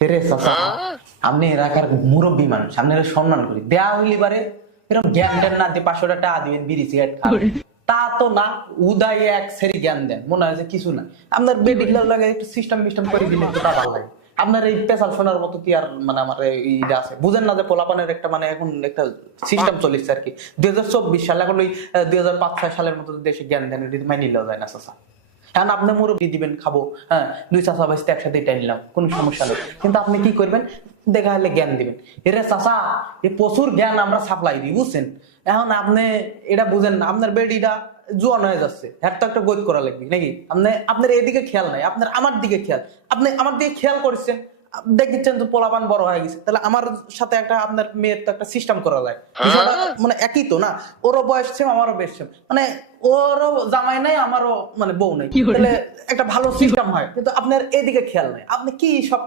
রে চাচা, আপনি এলাকার মুরব্বী মানুষ, আপনারা সম্মান করি, দেয়া হইলি পারে এরকম জ্ঞান দেন না যে 500 টাকা দিবেন বিড়ি সিগারেট খাবেন, তা তো না। উদয় এক সেরি জ্ঞান দেন, মনে হয় যে কিছু না। আপনার বেডিগুলোর লাগে একটু সিস্টেম মিস্টেম করে দিলে তো তা ভালো লাগে। আপনার এই পেশাল শোনার মতো কি আর মানে আমার এইটা আছে? বুঝেন না যে পোলাপানের একটা মানে এখন একটা সিস্টেম চলিচ্ছে আর কি। 2024 সাল, এখন ওই 2005-6 সালের মতো দেশে জ্ঞান দেন, এটা মাইনে নিলেও যায় না চাচা। এখন আপনি মুরব্বী দিবেন খাবো, হ্যাঁ, দুই চাচা ভাইস্তে একসাথে টাইম নিলাম, কোনো সমস্যা নেই। কিন্তু আপনি কি করবেন? দেখা হলে জ্ঞান দিবেন। এরে চাচা, এই প্রচুর জ্ঞান আমরা সাপ্লাই দিই, বুঝছেন? এখন আপনি এটা বুঝেন না, আপনার বেডিটা জোয়ান হয়ে যাচ্ছে, হ্যাঁ তো একটা বই করা লাগবে নাকি? আপনি আপনার এদিকে খেয়াল নাই, আপনার আমার দিকে খেয়াল। আপনি আমার দিকে খেয়াল করছেন, দেখছেন তো পোলাপান বড় হয়ে গেছে, তাহলে আমার সাথে একটা আপনার মেয়ের তো একটা সিস্টেম করা যায়। বিষয়টা মানে একই তো না? ওরও বয়স সেম, আমারও বয়স সেম, মানে ওরও জামাই নাই, আমারও মানে বউ নাই, তাহলে একটা ভালো সিস্টেম হয়। কিন্তু আপনার এদিকে খেয়াল নাই, আপনি কি সব